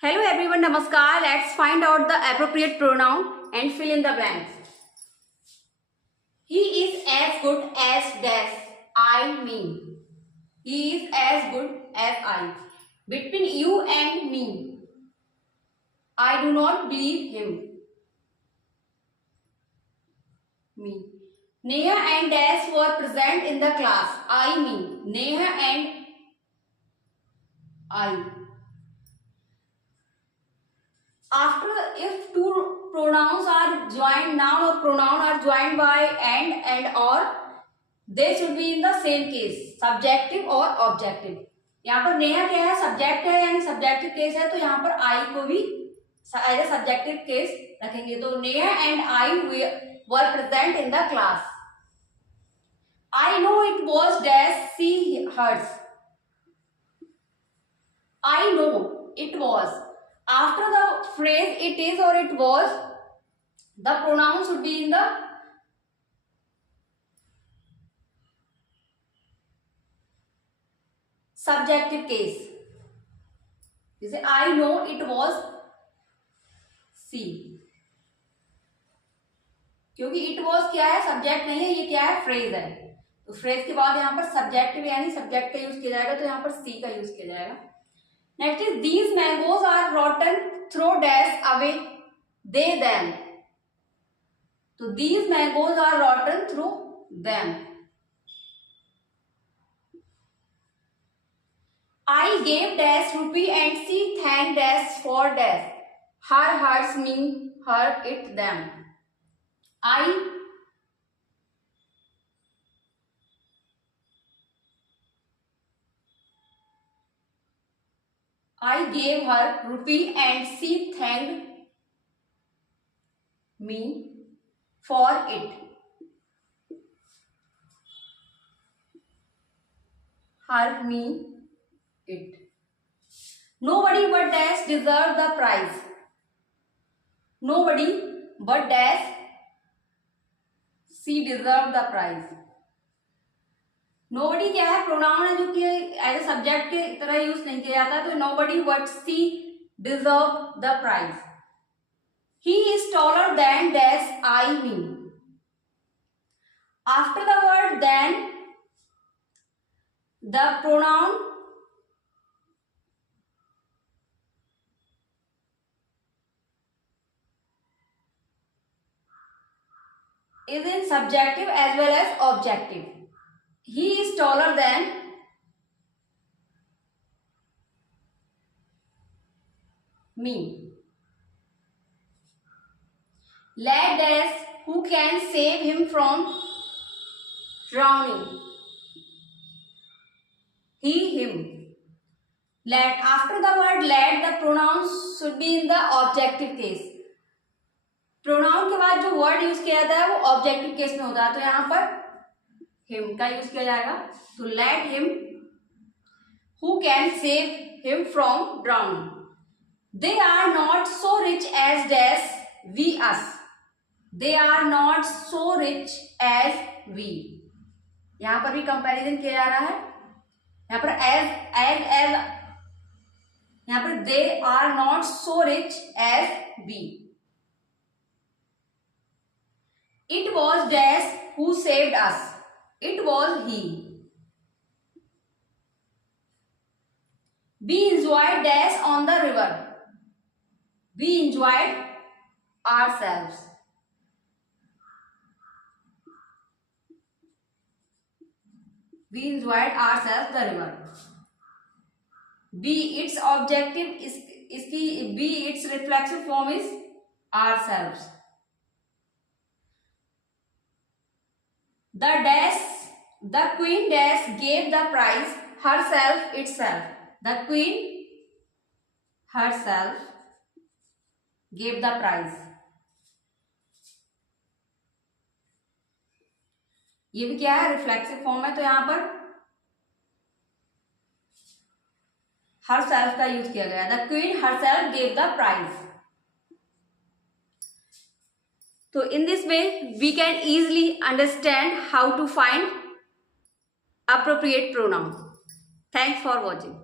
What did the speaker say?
Hello everyone, Namaskar. Let's find out the appropriate pronoun and fill in the blanks. He is as good as dash I mean. He is as good as I. Between you and me, I do not believe him. Me. Neha and Dash were present in the class. I mean. Neha and I. After, if two pronouns are joined, noun or pronoun are joined by and or, they should be in the same case, subjective or objective. यहाँ पर नेहा क्या है, subject है, यानी subjective case है, तो यहाँ पर आई को भी एज ए सब्जेक्टिव केस रखेंगे. तो Neha and I were present in the class. I know it was dash she hers. I know it was. After the phrase it is or it was, the pronoun should be in the subjective case. जैसे I know it was she. क्योंकि it was क्या है, subject नहीं है, ये क्या है, phrase है. तो फ्रेज के बाद यहाँ पर सब्जेक्टिव यानी सब्जेक्ट का यूज किया जाएगा, तो यहाँ पर सी का यूज किया जाएगा. Next is these mangoes are rotten, throw dash away they them. तो these mangoes are rotten, throw them. I gave dash rupee and she thanked dash for dash. Her, hers, me, her, it, them. I gave her rupee and she thanked me for it. Her, me, it. Nobody but dash deserved the prize. Nobody but dash she deserved the prize. Nobody क्या है, pronoun है जो कि as a subject के तरह use नहीं किया जाता. तो nobody but she deserve the prize. He is taller than dash I mean. After the word than, the pronoun is in subjective as well as objective. He is taller than me. Lad dash who can save him from drowning. He, him. Lad. After the word lad, the pronouns should be in the objective case. Pronoun के बाद जो word use किया जाता है वो objective case में होता है. तो यहाँ पर हिम का यूज किया जाएगा. तो let him who can save him from drowning. They are not so rich as dash we us. They are not so rich as we. यहाँ पर भी कंपैरिजन किया जा रहा है. यहाँ पर एज यहाँ पर they are not so rich as we. It was dash who saved us. It was he. We enjoyed dash on the river. We enjoyed ourselves. We enjoyed ourselves the river. Be its objective इसकी be its reflexive form is ourselves. The queen dash gave the prize herself itself. The queen herself gave the prize. ये भी क्या है, reflexive form है. तो यहां पर herself का यूज किया गया. The queen herself gave the prize. So in this way we can easily understand how to find appropriate pronoun. Thanks for watching.